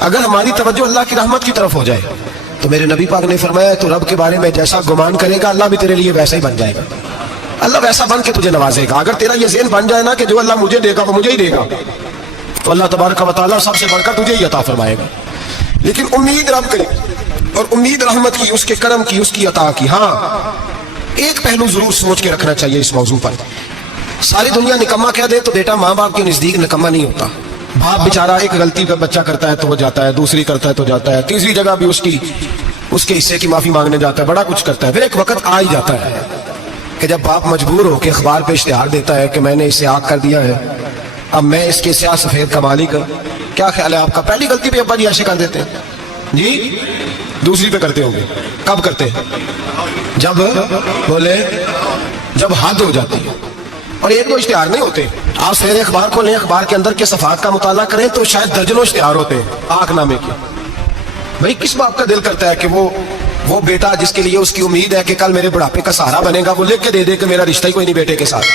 اگر ہماری توجہ اللہ کی رحمت کی طرف ہو جائے تو میرے نبی پاک نے فرمایا تو رب کے بارے میں جیسا گمان کرے گا اللہ بھی تیرے لیے ویسا ہی بن جائے گا. اللہ ویسا بن کے تجھے نوازے گا. اگر تیرا یہ ذہن بن جائے نا کہ جو اللہ مجھے دے گا وہ مجھے ہی دے گا تو اللہ تبارک و تعالیٰ سب سے بڑھ کر تجھے ہی عطا فرمائے گا. لیکن امید رب کی اور امید رحمت کی، اس کے کرم کی، اس کی عطا کی. ہاں ایک پہلو ضرور سوچ کے رکھنا چاہیے اس موضوع پر. ساری دنیا نکما کہہ دے تو بیٹا ماں باپ کے نزدیک نکما نہیں ہوتا. باپ بیچارہ ایک غلطی کا بچہ کرتا ہے تو وہ جاتا ہے، دوسری کرتا ہے تو جاتا ہے، تیسری جگہ بھی اس کے حصے کی معافی مانگنے جاتا ہے، بڑا کچھ کرتا ہے. پھر ایک وقت آ ہی جاتا ہے کہ جب باپ مجبور ہو کے اخبار پہ اشتہار دیتا ہے کہ میں نے اسے آگ کر دیا ہے، اب میں اس کے سیاہ سفید کا مالک. کیا خیال ہے آپ کا؟ پہلی غلطی پہ ابا جی ایسے کر دیتے ہیں جی، دوسری پہ کرتے ہوں گے. کب کرتے ہیں؟ جب بولے جب حد ہو جاتی ہے. اور ایک دو اشتہار نہیں ہوتے. آپ سویرے اخبار کو لیں، اخبار کے اندر کے صفحات کا مطالعہ کریں تو شاید درجنوں اشتہار ہوتے ہیں آگ نامے کے. بھائی کس باپ کا دل کرتا ہے کہ وہ بیٹا جس کے لیے اس کی امید ہے کہ کل میرے بڑھاپے کا سہارا بنے گا، وہ لکھ کے دے دے کہ میرا رشتہ ہی کوئی نہیں بیٹے کے ساتھ؟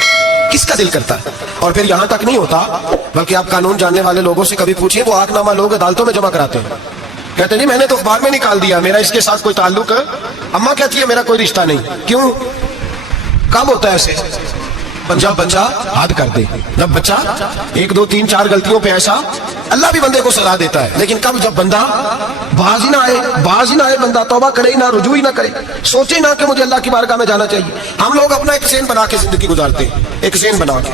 کس کا دل کرتا ہے؟ اور پھر یہاں تک نہیں ہوتا بلکہ آپ قانون جاننے والے لوگوں سے کبھی پوچھیں، وہ آگ نامہ لوگ عدالتوں میں جمع کراتے ہیں، کہتے ہیں جی میں نے تو اخبار میں نکال دیا، میرا اس کے ساتھ کوئی تعلق ہے. اماں کہتی ہے میرا کوئی رشتہ نہیں. کیوں؟ کب ہوتا ہے ایسے؟ جب بچہ حد کر دے، جب بچہ ایک دو تین چار غلطیوں پہ ایسا، اللہ بھی بندے کو سزا دیتا ہے. لیکن کب؟ جب بندہ باز ہی نہ آئے بندہ توبہ کرے ہی نہ، رجوع ہی نہ کرے، سوچے نہ کہ مجھے اللہ کی بارگاہ میں جانا چاہیے. ہم لوگ اپنا ایک ذہن بنا کے زندگی گزارتے ہیں، ایک ذہن بنا کے،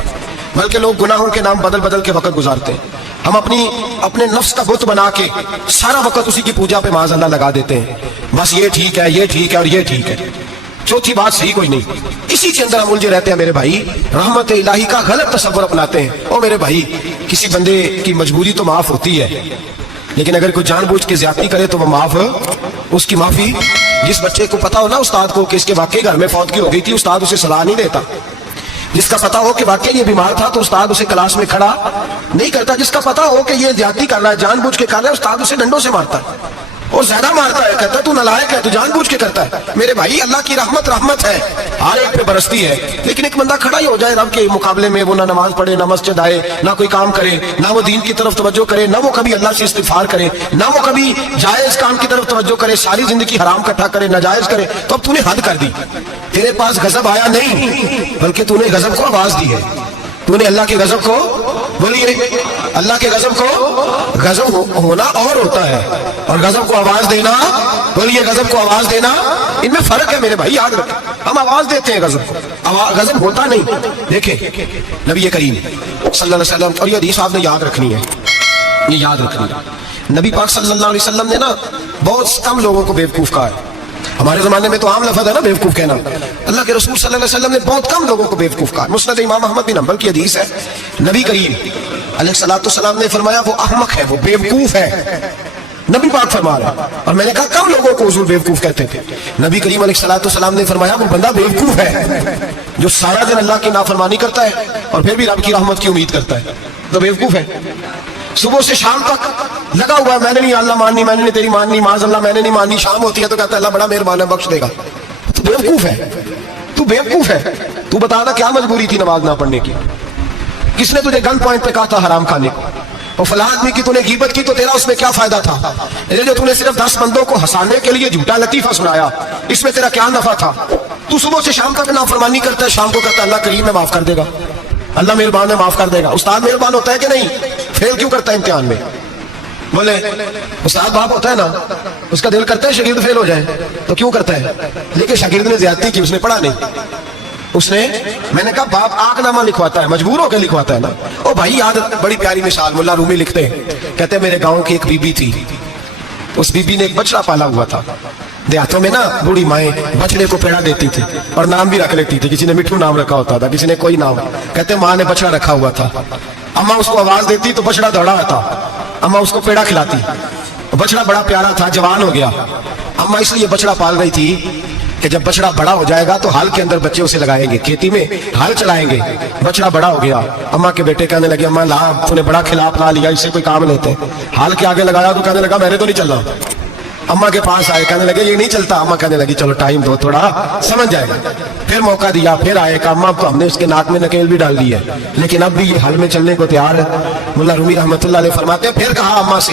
بلکہ لوگ گناہوں کے نام بدل کے وقت گزارتے ہیں. ہم اپنے نفس کا بت بنا کے سارا وقت اسی کی پوجا پہ معاذ اللہ لگا دیتے ہیں. بس یہ ٹھیک ہے، یہ ٹھیک ہے اور یہ ٹھیک ہے، چوتھی بات صحیح کوئی نہیں. اسی کے اندر ہم الجھے رہتے ہیں میرے بھائی. رحمت الہی کا غلط تصور اپناتے ہیں. او میرے بھائی، کسی بندے کی مجبوری تو معاف ہوتی ہے، لیکن اگر کوئی جان بوجھ کے زیادتی کرے تو وہ معاف، اس کی معافی. جس بچے کو پتا ہو نا استاد کو کہ اس کے واقعی گھر میں فوتگی ہو گئی تھی، استاد اسے سزا نہیں دیتا. جس کا پتا ہو کہ واقعی یہ بیمار تھا تو استاد اسے کلاس میں کھڑا نہیں کرتا. جس کا پتا ہو کہ یہ زیادتی کر رہا ہے، جان بوجھ کے کر رہا ہے، استاد اسے ڈنڈوں سے مارتا ہے اور زیادہ مارتا ہے، کہتا ہے تو نالائق ہے، تو جان بوجھ کے کرتا ہے. میرے بھائی اللہ کی رحمت ہے، ہر ایک پہ برستی ہے. لیکن ایک بندہ کھڑا ہی ہو جائے رب کے مقابلے میں، وہ نہ نماز پڑھے، نہ مسجد آئے، نہ کوئی کام کرے، نہ وہ دین کی طرف توجہ کرے، نہ وہ کبھی اللہ سے استغفار کرے، نہ وہ کبھی جائز کام کی طرف توجہ کرے، ساری زندگی حرام اکٹھا کرے، ناجائز کرے، تو اب تو نے حد کر دی. تیرے پاس غضب آیا نہیں بلکہ تو نے غضب کو آواز دی ہے. تو نے اللہ کے غضب کو، بولیے اللہ کے غضب کو، غضب ہونا اور ہوتا ہے اور غضب کو آواز دینا، بولیے غضب کو آواز دینا، ان میں فرق ہے میرے بھائی، یاد رکھیں. ہم آواز دیتے ہیں غضب کو، غضب ہوتا نہیں. دیکھیں نبی کریم صلی اللہ علیہ وسلم، اور یہ حدیث آپ نے یاد رکھنی ہے، یہ یاد رکھنی ہے. نبی پاک صلی اللہ علیہ وسلم نے نا بہت کم لوگوں کو بیوقوف کہا ہے. ہمارے زمانے میں تو عام لفظ ہے نا بیوقوف کہنا. اللہ کے رسول صلی اللہ علیہ وسلم نے بہت کم لوگوں کو بیوقوف کہا. مسند امام احمد بن حنبل کی حدیث ہے، نبی کریم علیہ الصلوۃ والسلام نے فرمایا وہ احمق ہے، وہ بیوقوف ہے. نبی پاک فرما رہا ہے. اور میں نے کہا کم لوگوں کو حضور بیوقوف کہتے تھے. نبی کریم علیہ الصلوۃ والسلام نے فرمایا وہ بندہ بیوقوف ہے جو سارا دن اللہ کی نافرمانی کرتا ہے اور پھر بھی رب کی رحمت کی امید کرتا ہے، تو بیوقوف ہے. صبح سے شام تک لگا ہوا ہے، میں نے نہیں اللہ ماننی، میں نے نہیں تیری ماننی، معاذ اللہ میں نے نہیں ماننی. شام ہوتی ہے تو کہتا ہے اللہ بڑا مہربان ہے، بخش دے گا. تو بیوقوف ہے، تو بیوقوف ہے. تو بتا دا کیا مجبوری تھی نماز نہ پڑھنے کی؟ کس نے تجھے گن پوائنٹ پہ کہا تھا حرام کھانے کو؟ اور فلاں آدمی کی تو نے غیبت کی تو تیرا اس میں کیا فائدہ تھا؟ جو تو نے صرف 10 بندوں کو ہنسانے کے لیے جھوٹا لطیفہ سنایا، اس میں تیرا کیا نفع تھا؟ تو صبح سے شام تک نافرمانی کرتا ہے، شام کو کہتا ہے اللہ کریم ہے معاف کر دے گا، اللہ مہربان ہے معاف کر دے گا. استاد مہربان ہوتا ہے کہ نہیں؟ فیل کیوں کرتا ہے امتحان میں؟ بولے استاد باپ ہوتا ہے نا، اس کا دل کرتا ہے شاگرد فیل ہو جائے، تو کیوں کرتا ہے؟ لیکن شاگرد نے زیادتی کی، اس نے پڑھا نہیں. اس نے، میں نے کہا باپ آگ نامہ لکھواتا ہے، مجبور ہو کے لکھواتا ہے نا. او بھائی یاد، بڑی پیاری مثال ملا رومی لکھتے ہیں، کہتے ہیں میرے گاؤں کی ایک بی بی تھی، اس بی بی نے ایک بچڑا پالا ہوا تھا. دیہاتوں میں نا بوڑھی مائیں بچڑے کو پیڑا دیتی تھی اور نام بھی رکھ لیتی تھی. کسی نے مٹھو نام رکھا ہوتا تھا، کسی نے کوئی نام. کہتے ماں نے بچڑا رکھا ہوا تھا، اماں اس کو آواز دیتی تو بچڑا دوڑا آتا، اماں اس کو پیڑا کھلاتی. بچڑا بڑا پیارا تھا، جوان ہو گیا. اماں اس لیے بچڑا پال رہی تھی کہ جب بچڑا بڑا ہو جائے گا تو ہال کے اندر بچے اسے لگائیں گے، کھیتی میں ہال چلائیں گے. بچڑا بڑا ہو گیا، اماں کے بیٹے کہنے لگے اماں لا تو نے بڑا کھلا پلا لیا، اس سے کوئی کام لیتے. ہال کے آگے لگایا تو کہنے لگا میں نے تو نہیں چلنا. اماں کے پاس آئے، کہنے لگے یہ نہیں چلتا. اماں کہنے لگی چلو ٹائم دو تھوڑا، سمجھ جائے گا. پھر موقع دیا، پھر آئے کہ اماں تو ہم نے اس کے ناک میں نکیل بھی ڈال دی ہے لیکن اب بھی یہ ہل میں چلنے کو تیار ہے. ملا رومی رحمۃ اللہ علیہ فرماتے ہیں پھر کہا اماں سے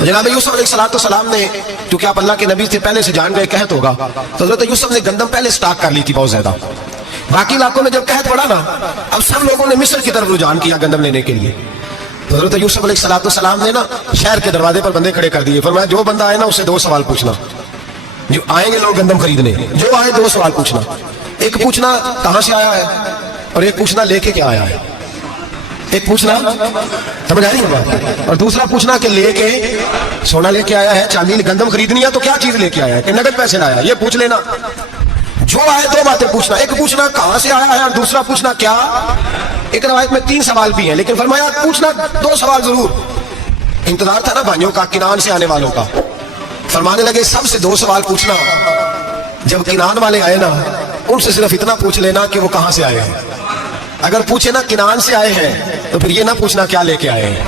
جناب یوسف علیہ السلام نے، کیونکہ آپ اللہ کے نبی سے پہلے سے جان گئے قحط ہوگا، تو حضرت یوسف نے گندم پہلے سٹاک کر لی تھی بہت زیادہ. باقی علاقوں میں جب قحط پڑا نا، اب سب لوگوں نے مصر کی طرف رجحان کیا گندم لینے کے لیے. تو حضرت یوسف علیہ السلام نے نا شہر کے دروازے پر بندے کھڑے کر دیے. فرمایا جو بندہ آئے نا اسے 2 سوال پوچھنا. جو آئیں گے لوگ گندم خریدنے، جو آئے 2 سوال پوچھنا. ایک پوچھنا کہاں سے آیا ہے، اور ایک پوچھنا لے کے کیا آیا ہے. ایک پوچھنا سمجھ آ رہی ہے، اور دوسرا پوچھنا کہ لے کے سونا لے کے آیا ہے، چاندی گندم خریدنی ہے تو کیا چیز لے کے آیا ہے، کہ نقد پیسے لایا. یہ پوچھ لینا. جو آئے 2 باتیں پوچھنا. ایک پوچھنا کہاں سے آیا ہے، اور دوسرا پوچھنا کیا. ایک روایت میں 3 سوال بھی ہیں، لیکن فرمایا پوچھنا 2 سوال ضرور. انتظار تھا نا بھائیوں کا کنعان سے آنے والوں کا. فرمانے لگے سب سے 2 سوال پوچھنا. جب کنعان والے آئے نا ان سے صرف اتنا پوچھ لینا کہ وہ کہاں سے آئے ہیں. اگر پوچھے نا کنعان سے آئے ہیں تو پھر یہ نہ پوچھنا کیا لے کے آئے ہیں،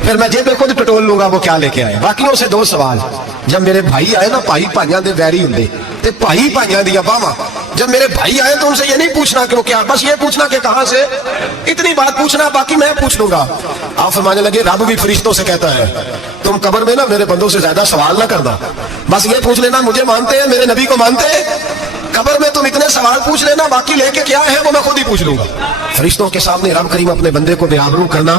پھر میں جیب میں خود ٹٹول لوں گا وہ کیا لے کے آئے. باقیوں سے 2 سوال. جب میرے بھائی آئے نا، بھائی بھائیاں دے ویری ہوندے تے بھائی بھائیاں دیا باواں. جب میرے بھائی آئے تو ان سے یہ نہیں پوچھنا کہ وہ کیا، بس یہ پوچھنا کہ کہاں سے. اتنی بات پوچھنا، باقی میں پوچھ لوں گا. آپ فرمانے لگے رب بھی فرشتوں سے کہتا ہے تم قبر میں نا میرے بندوں سے زیادہ سوال نہ کرنا، بس یہ پوچھ لینا مجھے مانتے ہیں، میرے نبی کو مانتے ہیں. قبر میں تم اتنے سوال پوچھ لینا، باقی لے کے کیا ہے وہ میں خود ہی پوچھ لوں گا. فرشتوں کے سامنے رب کریم اپنے بندے کو بے آبرو کرنا.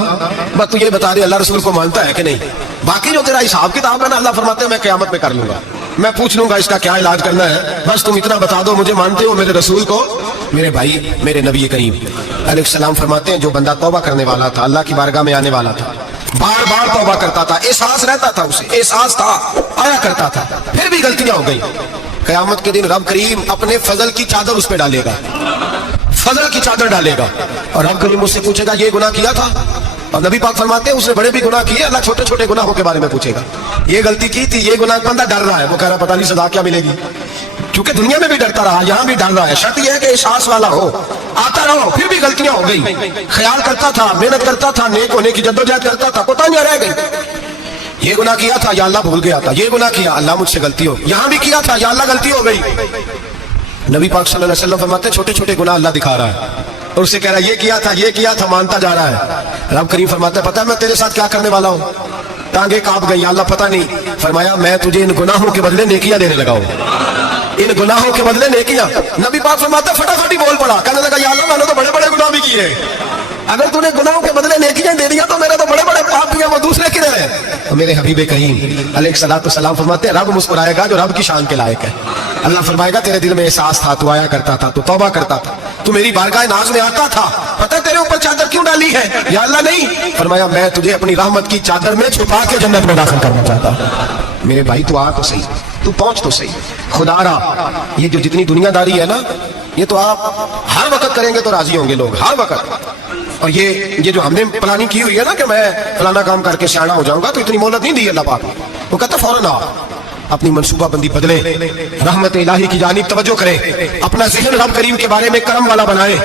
بس تو یہ بتا دے اللہ رسول کو مانتا ہے کہ نہیں. باقی جو تیرا حساب کتاب ہے نا، اللہ فرماتے ہیں میں قیامت میں کر لوں گا، میں پوچھ لوں گا اس کا کیا علاج کرنا ہے. بس تم اتنا بتا دو مجھے مانتے ہو، میرے رسول کو، میرے بھائی، میرے نبی کریم علیہ السلام فرماتے ہیں جو بندہ توبہ کرنے والا تھا، اللہ کی بارگاہ میں آنے والا تھا، بار بار توبہ کرتا تھا، احساس رہتا تھا، اسے احساس تھا، آیا کرتا تھا، پھر بھی غلطیاں ہو گئی، قیامت کے دن رب کریم اپنے فضل کی چادر اس پہ ڈالے گا، فضل کی چادر ڈالے گا، اور رب کریم اس سے پوچھے گا یہ گناہ کیا تھا. اور نبی پاک فرماتے ہیں اس نے بڑے بھی گناہ کیے، اللہ چھوٹے چھوٹے گناہوں کے بارے میں پوچھے گا. یہ غلطی کی تھی، یہ گناہ. بندہ ڈر رہا ہے، وہ کہہ رہا پتہ نہیں سزا کیا ملے گی، کیونکہ دنیا میں بھی ڈرتا رہا، یہاں بھی ڈر رہا ہے. شرط یہ ہے کہ احساس والا ہو، آتا رہو. پھر بھی غلطیاں ہو گئی، خیال کرتا تھا، محنت کرتا تھا، نیک ہونے کی جدوجہد کرتا تھا، کوتاہیاں رہ گئی. یہ گناہ کیا تھا یا اللہ بھول گیا تھا، یہ گناہ کیا اللہ مجھ سے غلطی ہو، یہاں بھی کیا تھا یا اللہ غلطی ہو گئی. نبی پاک صلی اللہ علیہ وسلم فرماتے ہیں چھوٹے چھوٹے گناہ اللہ دکھا رہا ہے، اور اسے کہہ رہا ہے یہ کیا تھا مانتا جا رہا ہے. رب کریم فرماتا ہے پتہ ہے میں تیرے ساتھ کیا کرنے والا ہوں. ٹانگیں کانپ گئی، اللہ پتہ نہیں. فرمایا میں تجھے ان گناہوں کے بدلے نیکیاں دینے لگا ہوں، ان گناہوں کے بدلے نیکیاں. نبی پاک فرماتا ہے فٹافٹ ہی بول پڑا، کہنے لگا یا اللہ میں نے تو بڑے بڑے گناہ بھی کیے، اگر تو نے گناہوں کے بدلے نیکیاں دے دیا تو میرے تو بڑے بڑے پاپ بھی ہیں، وہ دوسرے کی رہے. تو میرے حبیب کریم علیہ السلام فرماتے ہیں رب مسکرائے گا جو رب کی شان کے لائق ہے. اللہ فرمائے گا تیرے دل میں احساس تھا، تو آیا کرتا تھا، تو توبہ کرتا تھا، تو میری بارگاہ ناز میں آتا تھا، پتہ تیرے اوپر چادر کیوں ڈالی ہے یا اللہ نہیں. فرمایا میں تجھے اپنی رحمت کی چادر میں چھپا کے جنت میں داخل کرنا چاہتا ہوں. میرے بھائی تو آ تو صحیح، تو پہنچ تو صحیح. خدا را یہ جو جتنی دنیا داری ہے نا، یہ تو آپ ہر وقت کریں گے تو راضی ہوں گے لوگ، ہر وقت. اور یہ جو ہم نے پلاننگ کی ہوئی ہے نا کہ میں فلانا کام کر کے سیاح ہو جاؤں گا، تو اتنی مہلت نہیں دی اللہ پاک نے. وہ کہتا فوراً آ، اپنی منصوبہ بندی بدلے، رحمت الہی کی جانب توجہ کرے، اپنا ذہن رب کریم کے بارے میں کرم والا بنائے،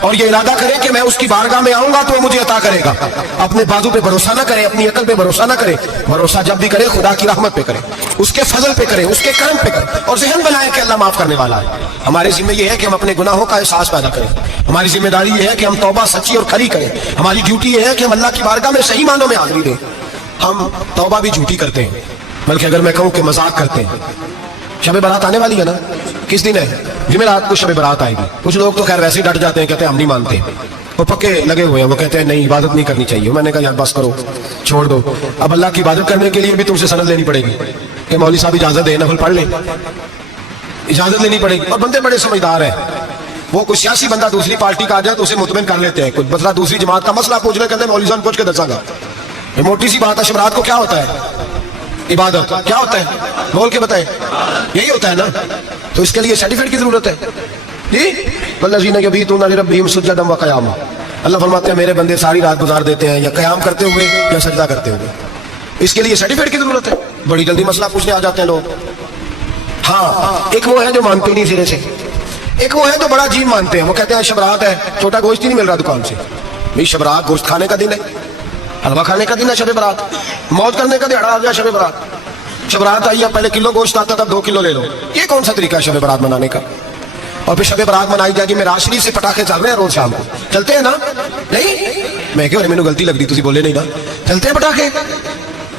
اور یہ ارادہ کرے کہ میں اس کی بارگاہ میں آؤں گا تو وہ مجھے عطا کرے گا. اپنے بازو پہ بھروسہ نہ کرے، اپنی عقل پہ بھروسہ نہ کرے، بھروسہ جب بھی کرے خدا کی رحمت پہ کرے، اس کے فضل پہ کرے، اس کے کرم پہ کرے، اور ذہن بنائے کہ اللہ معاف کرنے والا ہے. ہماری ذمہ یہ ہے کہ ہم اپنے گناہوں کا احساس پیدا کریں، ہماری ذمہ داری یہ ہے کہ ہم توبہ سچی اور کھری کریں، ہماری ڈیوٹی یہ ہے کہ ہم اللہ کی بارگاہ میں صحیح معنوں میں حاضری دیں. ہم توبہ بھی جھوٹی کرتے ہیں، بلکہ اگر میں کہوں کہ مذاق کرتے ہیں. شب برات آنے والی ہے نا، کس دن ہے؟ جمعرات کو شب برات آئے گی. کچھ لوگ تو خیر ویسے ہی ڈٹ جاتے ہیں، کہتے ہیں ہم نہیں مانتے، وہ پکے لگے ہوئے ہیں، وہ کہتے ہیں نہیں عبادت نہیں کرنی چاہیے. میں نے کہا یار بس کرو، چھوڑ دو. اب اللہ کی عبادت کرنے کے لیے بھی تم سے سند لینی پڑے گی کہ مولوی صاحب اجازت دیں، نفل پڑھ لیں، اجازت لینی پڑے گی. اور بندے بڑے سمجھدار ہیں، وہ کوئی سیاسی بندہ دوسری پارٹی کا آ جائے تو اسے مطمئن کر لیتے ہیں. کوئی مسئلہ دوسری جماعت کا مسئلہ پوچھ لے، کہتے ہیں مولوی صاحب پوچھ کے دساں گا. یہ موٹی سی بات ہے. شب رات کو کیا ہوتا ہے؟ عبادت. کیا ہوتا ہے؟ بول کے بتائیں. یہی ہوتا ہے نا. تو اس کے لیے سرٹیفکیٹ کی ضرورت ہے جی. والذین یبیتون لربہم سجدا وقیاما. اللہ فرماتے ہیں میرے بندے ساری رات گزار دیتے ہیں یا قیام کرتے ہوئے یا سجدہ کرتے ہوئے. اس کے لیے سرٹیفکیٹ کی ضرورت ہے. بڑی جلدی مسئلہ پوچھنے آ جاتے ہیں لوگ. ہاں ایک وہ ہے جو مانتے نہیں سرے سے، ایک وہ ہے جو بڑا عجیب مانتے ہیں. وہ کہتے ہیں شب رات ہے، چھوٹا گوشت ہی نہیں مل رہا دکان سے. بھائی شب رات گوشت کھانے کا دن ہے، حلوہ کھانے کا دن ہے. شب برات موت کرنے کا دہاڑا آ گیا. شب برات، شب برات آئی ہے، پہلے کلو گوشت آتا تھا 2 کلو لے لو. یہ کون سا طریقہ ہے شب برات منانے کا؟ اور پھر شب برات منائی جائے گی. میں راج شریف سے پٹاخے چل رہے ہیں روز شام کو، چلتے ہیں نا؟ نہیں میں کہ مینوں غلطی لگتی، تسی بولے نہیں نا. چلتے ہیں پٹاخے.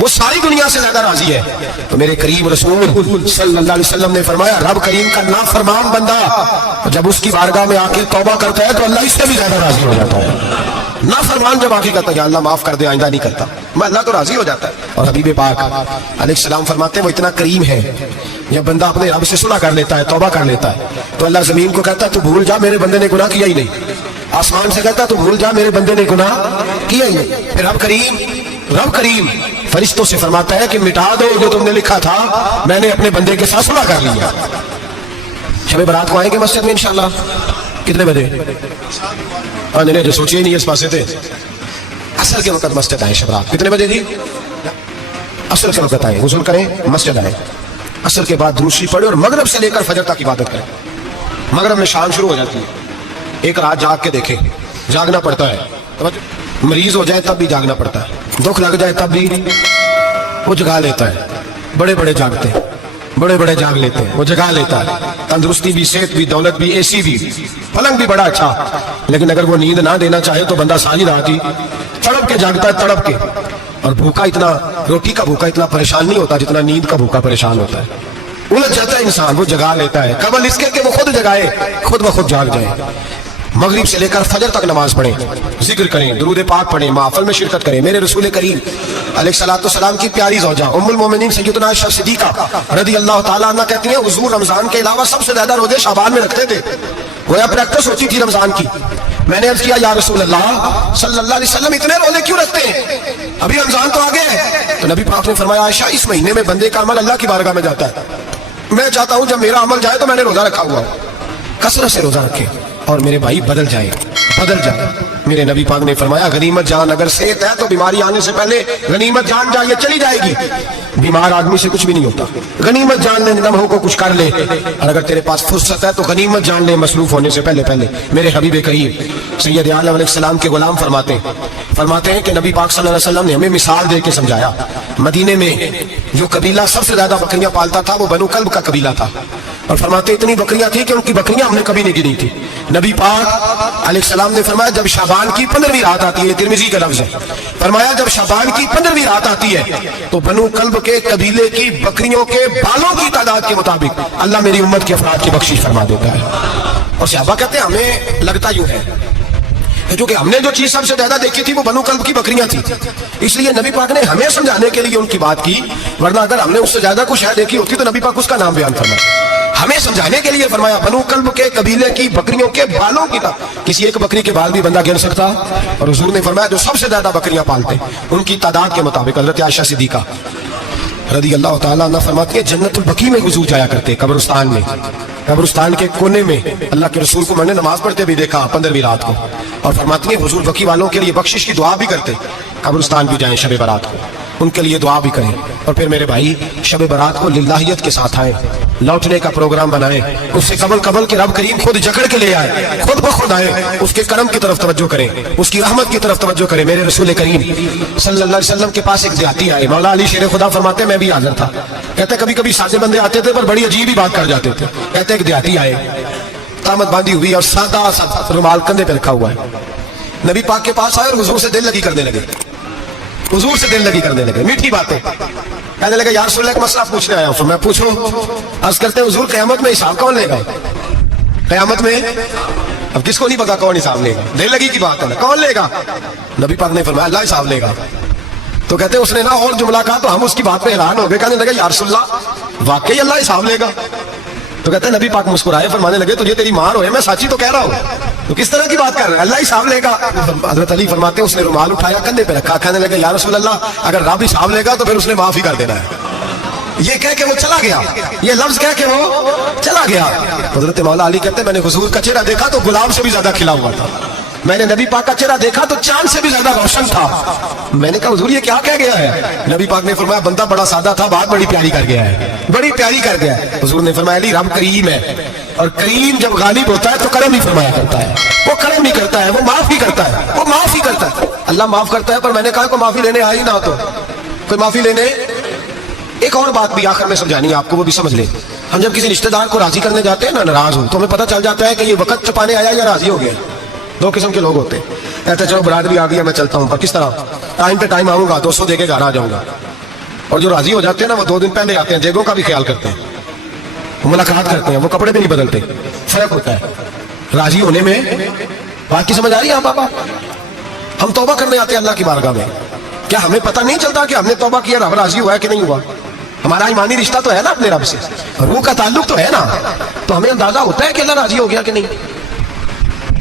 وہ ساری دنیا سے زیادہ راضی ہے. تو میرے کریم رسول صلی اللہ علیہ وسلم نے فرمایا رب کریم کا نافرمان بندہ جب اس کی بارگاہ میں آ کے توبہ کرتا ہے تو اللہ اس سے بھی زیادہ راضی ہو جاتا ہے. نافرمان جب آ کے کہتا ہے اللہ معاف کر دے آئندہ نہیں کرتا, میں اللہ تو راضی ہو جاتا ہے. اور حبیب پاک علیہ السلام فرماتے ہیں وہ اتنا کریم ہے, جب بندہ اپنے رب سے صلح کر لیتا ہے, توبہ کر لیتا ہے, تو اللہ زمین کو کہتا ہے تو بھول جا میرے بندے نے گناہ کیا ہی نہیں. آسمان سے کہتا ہے تو بھول جا میرے بندے نے گناہ کیا ہی نہیں. پھر رب کریم فرشتوں سے فرماتا ہے کہ مٹا دو جو تم نے لکھا تھا, میں نے اپنے بندے کے ساتھ صلح کر لیا. شب برات کو آئیں گے مسجد میں انشاءاللہ. کتنے بجے؟ نہیں جو سوچیے نہیں اس پاسے تھے. عصر کے وقت مسجد آئیں شب رات. کتنے بجے جی؟ عصر کے وقت آئیں, غسل کریں, مسجد آئیں. عصر کے بعد درود شریف پڑھیں اور مغرب سے لے کر فجر تک عبادت کریں. مغرب میں شام شروع ہو جاتی ہے. ایک رات جاگ کے دیکھیں, جاگنا پڑتا ہے. مریض ہو جائے تب بھی جاگنا پڑتا ہے, دکھ لگ جائے تب بھی وہ جگا لیتا ہے. بڑے بڑے جاگتے ہیں, بڑے بڑے جاگ لیتے ہیں, وہ جگا لیتا ہے. تندرستی بھی, صحت بھی, دولت بھی, اے سی بھی, پلنگ بھی بڑا اچھا, لیکن اگر وہ نیند نہ دینا چاہے تو بندہ ساری رات ہی تڑپ کے جاگتا ہے, تڑپ کے. اور بھوکا اتنا, روٹی کا بھوکا اتنا پریشان نہیں ہوتا جتنا نیند کا بھوکا پریشان ہوتا ہے. الجھ جاتا ہے انسان, وہ جگا لیتا ہے قبل اس کے کہ وہ خود جگائے, خود بخود جاگ جائے. مغرب سے لے کر فجر تک نماز پڑھیں, ذکر کریں, درود پاک پڑھیں, محفل میں شرکت کریں. میرے رسول کریم علیہ الصلوۃ والسلام کی پیاری زوجہ ام المومنین سیدتنا عائشہ صدیقہ رضی اللہ تعالیٰ عنہ کہتی ہیں حضور رمضان کے علاوہ سب سے زیادہ روزے شعبان میں رکھتے تھے, گویا پریکٹس ہوتی تھی رمضان کی. میں نے عرض کیا یا رسول اللہ صلی اللہ علیہ وسلم اتنے روزے کیوں رکھتے ہیں, ابھی رمضان تو آگے ہے. تو نبی پاک نے فرمایا عائشہ اس مہینے میں بندے کا عمل اللہ کی بارگاہ میں جاتا ہے. میں چاہتا ہوں جب میرا عمل جائے تو میں نے روزہ رکھا ہوا, کثرت سے روزہ رکھے اور میرے بھائی بدل جائے. میرے نبی پاک نے فرمایا غنیمت جان اگر صحت ہے تو بیماری آنے سے پہلے غنیمت جان جائے, چلی جائے گی. بیمار آدمی سے کچھ بھی نہیں ہوتا, غنیمت جان لے, لمحوں کو کچھ کر لے. اور اگر تیرے پاس فرصت ہے تو غنیمت جان لے مصروف ہونے سے پہلے. میرے حبیب کریم سید عالم علیہ السلام کے غلام فرماتے ہیں کہ نبی پاک صلی اللہ علیہ وسلم نے ہمیں مثال دے کے سمجھایا. مدینے میں جو قبیلہ سب سے زیادہ بکریاں پالتا تھا وہ بنو کلب کا قبیلہ تھا, اور فرماتے اتنی بکریاں تھیں کہ ان کی بکریاں ہم نے کبھی نہیں گنی تھی. نبی پاک علیہ السلام نے فرمایا جب شعبان کی 15ویں رات آتی ہے, ترمذی کا لفظ ہے, فرمایا جب شعبان کی 15ویں رات آتی ہے تو بنو کلب کے قبیلے کی بکریوں کے بالوں کی تعداد کے مطابق اللہ میری امت کے افراد کی بخشش فرما دیتا ہے. اور صحابہ کہتے ہیں ہمیں لگتا یوں ہے کیونکہ ہم نے جو چیز سب سے زیادہ دیکھی تھی وہ بنو کلب کی بکریاں تھی, اس لیے نبی پاک نے ہمیں سمجھانے کے لیے ان کی بات کی, ورنہ اگر ہم نے اس سے زیادہ کچھ شاید دیکھی ہوتی تو نبی پاک اس کا نام بیان فرمایا. ہمیں سمجھانے کے لیے فرمایا بنو کلب کے قبیلے کی بکریوں کے بالوں کی کسی ایک بکری کے بال بھی بندہ گن سکتا. اور حضور نے فرمایا جو سب سے زیادہ بکریاں پالتے ان کی تعداد کے مطابق حضرت عائشہ صدیقہ رضی اللہ تعالیٰ عنہ فرماتی ہے جنت البقیع میں حضور جایا کرتے, قبرستان میں, قبرستان کے کونے میں. اللہ کے رسول کو میں نے نماز پڑھتے بھی دیکھا 15ویں رات کو, اور فرماتی ہیں حضور بقیع والوں کے لیے بخشش کی دعا بھی کرتے. قبرستان بھی جائیں شب برات کو, ان کے لیے دعا بھی کریں. اور پھر میرے بھائی شب برات کو للہیت کے ساتھ آئیں, لوٹنے کا پروگرام بنائیں, اس سے قبل کہ رب کریم خود جکڑ کے لے آئے, خود بخود آئے, اس کے کرم کی طرف توجہ کریں, اس کی رحمت کی طرف توجہ کریں. میرے رسول کریم صلی اللہ علیہ وسلم کے پاس ایک دیہاتی آئے, مولا علی شیر خدا فرماتے ہیں میں بھی حاضر تھا. کہتے کبھی کبھی سادے بندے آتے تھے پر بڑی عجیب ہی بات کر جاتے تھے. کہتے ایک دیہاتی آئے, قامت باندھی ہوئی اور سادہ رومال کندھے پہ رکھا ہوا ہے. نبی پاک کے پاس آئے اور حضور سے دل لگی کرنے لگے, حضور سے دل لگی کرنے لگے, میٹھی باتیں کہنے لگے یا رسول اللہ ایک مسئلہ پوچھنے آیا ہوں. میں پوچھو. عرض کرتے ہیں حضور قیامت میں حساب کون لے گا؟ قیامت میں اب کس کو نہیں پتا کون حساب لے گا, دل لگی کی بات ہے, کون لے گا؟ نبی پاک نے فرمایا اللہ حساب لے گا. تو کہتے ہیں اس نے نا اور جملہ کہا تو ہم اس کی بات پہ حیران ہو گئے, کہنے لگے یا رسول اللہ واقعی اللہ حساب لے گا؟ تو کہتے ہیں نبی پاک مسکرائے, فرمانے لگے تجھے تیری ماں روئے, میں سچی تو کہہ رہا ہوں, تو کس طرح کی بات کر رہے ہیں, اللہ حساب لے گا. حضرت علی فرماتے ہیں اس نے رومال اٹھایا کندھے پہ رکھا, کہنے لگے یا رسول اللہ اگر رب حساب لے گا تو پھر اس نے معاف ہی کر دینا ہے. یہ کہہ کے وہ چلا گیا, یہ لفظ کہہ کے وہ چلا گیا. حضرت مولا علی کہتے ہیں میں نے حضور کا چہرہ دیکھا تو گلاب سے بھی زیادہ کھلا ہوا تھا, میں نے نبی پاک کا چہرہ دیکھا تو چاند سے بھی زیادہ روشن تھا. میں نے کہا حضور یہ کیا کہہ گیا ہے؟ نبی پاک نے فرمایا بندہ بڑا سادہ تھا, بات بڑی پیاری کر گیا ہے, بڑی پیاری کر گیا ہے. حضور نے فرمایا علی رب کریم ہے, اور کریم جب غالب ہوتا ہے تو کرم ہی فرمایا کرتا ہے, وہ کرم ہی کرتا ہے, وہ معاف ہی کرتا ہے, وہ معاف ہی کرتا ہے. اللہ معاف کرتا ہے, پر میں نے کہا کوئی معافی لینے آئی نہ تو کوئی معافی لینے. ایک اور بات بھی آخر میں سمجھانی ہے آپ کو, وہ بھی سمجھ لیں. ہم جب کسی رشتہ دار کو راضی کرنے جاتے ہیں نا, ناراض ہو تو ہمیں پتہ چل جاتا ہے کہ یہ وقت چھپانے آیا یا راضی ہو گیا. دو قسم کے لوگ ہوتے ہیں, کہتے چلو برادری آ گئی ہے میں چلتا ہوں, پر کس طرح ٹائم پہ ٹائم آؤں گا 200 دے کے گھر آ جاؤں گا. اور جو راضی ہو جاتے ہیں نا وہ 2 دن پہلے آتے ہیں, جیگوں کا بھی خیال کرتے ہیں, وہ ملاقات کرتے ہیں, وہ کپڑے بھی نہیں بدلتے. فرق ہوتا ہے راضی ہونے میں. بات کی سمجھ آ رہی ہے آپ بابا؟ ہم توبہ کرنے آتے ہیں اللہ کی بارگاہ میں, کیا ہمیں پتہ نہیں چلتا کہ ہم نے توبہ کیا, رب راضی ہوا ہے کہ نہیں ہوا؟ ہمارا ایمانی رشتہ تو ہے نا اپنے رب سے, روح کا تعلق تو ہے نا, تو ہمیں اندازہ ہوتا ہے کہ اللہ راضی ہو گیا کہ نہیں.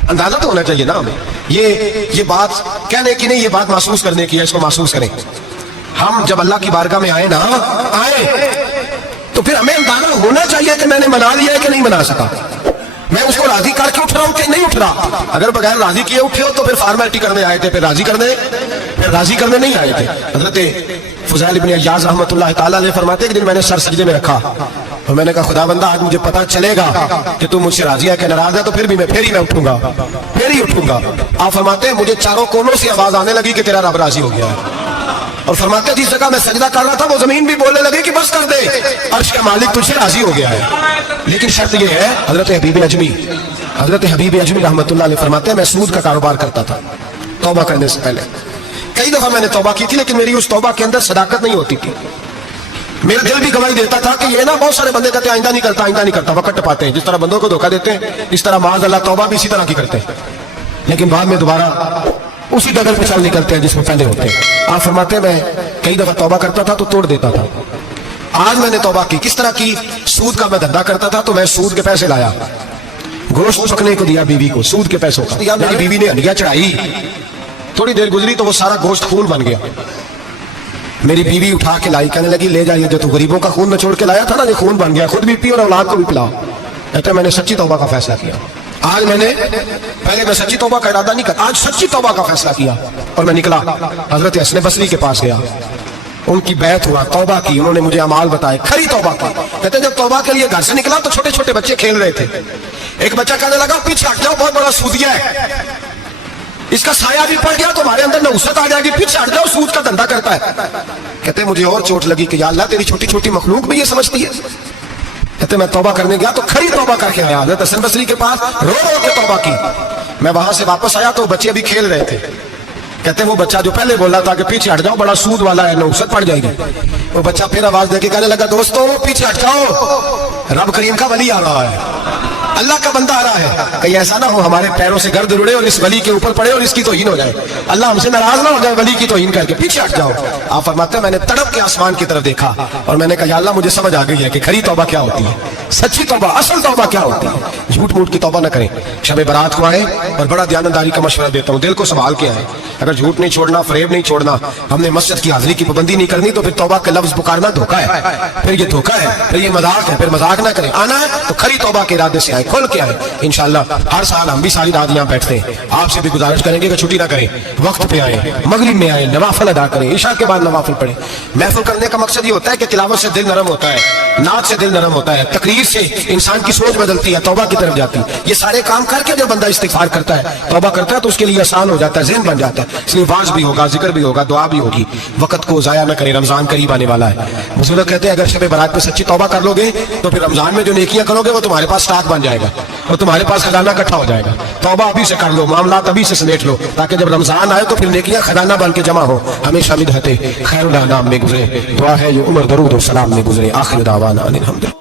اندازہ تو ہونا چاہیے نا ہمیں. یہ بات کہنے کی نہیں, یہ بات محسوس کرنے کی ہے, اس کو محسوس کریں. ہم جب اللہ کی بارگاہ میں آئے تو پھر ہمیں اندازہ ہونا چاہیے کہ میں نے منا لیا ہے کہ نہیں منا سکا, میں اس کو راضی کر کے اٹھ رہا ہوں کہ نہیں اٹھ رہا. اگر بغیر راضی کیے اٹھے ہو تو پھر فارمیلٹی کرنے آئے تھے, پھر راضی کرنے نہیں آئے تھے. حضرت فضیل ابن عیاض رحمۃ اللہ تعالیٰ علیہ فرماتے ہیں کہ دن میں نے سر سجدے میں رکھا اور میں نے کہا خدا بندہ آج مجھے پتا چلے گا کہ تم مجھ سے راضی ہے کہ ناراض ہے, تو پھر ہی میں اٹھوں گا. آپ فرماتے ہیں مجھے چاروں کونوں سے آواز آنے لگی کہ تیرا رب راضی ہو گیا ہے. اور فرماتے ہیں جس جگہ میں سجدہ کر رہا تھا وہ زمین بھی بولنے لگی کہ بس کر دے, عرش کا مالک تجھ سے راضی ہو گیا ہے. لیکن شرط یہ ہے, حضرت حبیب اجمی رحمۃ اللہ علیہ فرماتے ہیں میں سود کا کاروبار کرتا تھا توبہ کرنے سے پہلے. کئی دفعہ میں نے توبہ کی تھی, لیکن میری اس توبہ کے اندر صداقت نہیں ہوتی تھی. میرا دل بھی گواہی دیتا تھا کہ یہ نا بہت سارے بندے کہتے ہیں آئندہ نہیں کرتا, وقت ٹپاتے ہیں. جس طرح بندوں کو دھوکہ دیتے ہیں اس طرح معاذ اللہ توبہ بھی اسی طرح کی کرتے ہیں, لیکن بعد میں دوبارہ اسی ڈگر پہ چل نکلتے ہیں جس میں پہلے ہوتے ہیں. آپ فرماتے ہیں میں کئی دفعہ توبہ کرتا تھا تو توڑ دیتا تھا. آج میں نے توبہ کی. کس طرح کی؟ سود کا میں دھندا کرتا تھا تو میں سود کے پیسے لایا, گوشت پکنے کو دیا بیوی کو سود کے پیسوں کا. میری بیوی نے ہنڈیا چڑھائی, تھوڑی دیر گزری تو وہ سارا گوشت خون بن گیا. میری بیوی اٹھا کے لائی, کہنے لگی لے جائیے, جو تو غریبوں کا خون نچوڑ کے لایا تھا نا یہ خون بن گیا, خود بھی پی اور اولاد کو بھی پلاؤ. کہتے میں نے سچی توبہ کا فیصلہ کیا. آج پہلے میں سچی توبہ کا ارادہ نہیں کرتا, آج سچی توبہ کا فیصلہ کیا اور میں نکلا حضرت حسن بصری کے پاس گیا. ان کی بیعت ہوا, توبہ کی, انہوں نے مجھے اعمال بتائے, کھری توبہ کی. کہتے جب توبہ کے لیے گھر سے نکلا تو چھوٹے چھوٹے بچے کھیل رہے تھے. ایک بچہ کہنے لگا پیچھے ہٹ جاؤ, بہت بڑا سودیا ہے, اس کا سایہ بھی پڑ گیا تمہارے اندر نحوست آ جائے گی, پیچھے ہٹ جاؤ, سود کا دھندا کرتا ہے. کہتے مجھے اور چوٹ لگی کہ یا اللہ تیری چھوٹی چھوٹی مخلوق بھی یہ سمجھتی ہے. کہتے میں توبہ کرنے گیا تو کھری توبہ کر کے آیا حضرت حسن بصری کے پاس, رو کے توبہ کی. میں وہاں سے واپس آیا تو بچے ابھی کھیل رہے تھے. کہتے وہ بچہ جو پہلے بولا تھا کہ پیچھے ہٹ جاؤ بڑا سود والا ہے نحوست پڑ جائے گی, وہ بچہ پھر آواز دے کے کہنے لگا دوستو پیچھے ہٹ جاؤ, رب کریم کا ولی آ رہا ہے, اللہ کا بندہ آ رہا ہے. کہیں ایسا نہ ہو ہمارے پیروں سے گرد اڑے اور اس ولی کے اوپر پڑے اور اس کی توہین ہو جائے, اللہ ہم سے ناراض نہ ہو جائے ولی کی توہین کر کے, پیچھے ہٹ جاؤ. آپ فرماتے ہیں میں نے تڑپ کے آسمان کی طرف دیکھا اور میں نے کہا یا اللہ مجھے سمجھ آ گئی ہے کہ کھری توبہ کیا ہوتی ہے, سچی توبہ, اصل توبہ کیا ہوتی ہے. جھوٹ موٹ کی توبہ نہ کریں. شب برات کو آئے اور بڑا دیانتداری کا مشورہ دیتا ہوں, دل کو سنبھال کے آئے. اگر جھوٹ نہیں چھوڑنا, فریب نہیں چھوڑنا, ہم نے مسجد کی حاضری کی پابندی نہیں کرنی تو پھر توبہ کے لفظ پکارنا دھوکہ ہے, پھر یہ دھوکہ ہے, پھر یہ مذاق ہے, پھر مذاق نہ کریں. آنا ہے تو کھری توبہ کے ارادے سے آئے, کھل کے آئے. انشاءاللہ ہر سال ہم بھی ساری رات یہاں بیٹھتے ہیں, آپ سے بھی گزارش کریں گے کہ چھٹی نہ کریں, وقت پہ آئیں, مغرب میں آئیں, نوافل ادا کریں, عشاء کے بعد نوافل پڑھیں. محفل کرنے کا مقصد یہ ہوتا ہے کہ تلاوت سے دل نرم ہوتا ہے, نعت سے دل نرم ہوتا ہے, تقریر سے انسان کی سوچ بدلتی ہے, توبہ کی طرف جاتی ہے. یہ سارے کام کر کے جب بندہ استغفار کرتا ہے, توبہ کرتا ہے تو اس کے لیے آسان ہو جاتا ہے, ذہن بن جاتا ہے. اس لیے واعظ بھی ہوگا, ذکر بھی ہوگا, دعا بھی ہوگی. وقت کو ضائع نہ کریں, رمضان قریب آنے والا ہے. بزرگ کہتے ہیں اگر شب برات پہ سچی توبہ کر لو گے تو پھر رمضان میں جو نیکیاں کرو گے وہ تمہارے پاس اسٹاک بن جائے گا اور تمہارے پاس خزانہ اکٹھا ہو جائے گا. توبہ ابھی سے کر لو, معاملات ابھی سے سمیٹ لو, تاکہ جب رمضان آئے تو پھر نیکیاں خزانہ بن کے جمع ہو. ہمیشہ مدحت خیر الانام میں گزرے, دعا ہے یہ عمر درود و سلام میں گزرے. آخر دعوانا ان الحمد للہ.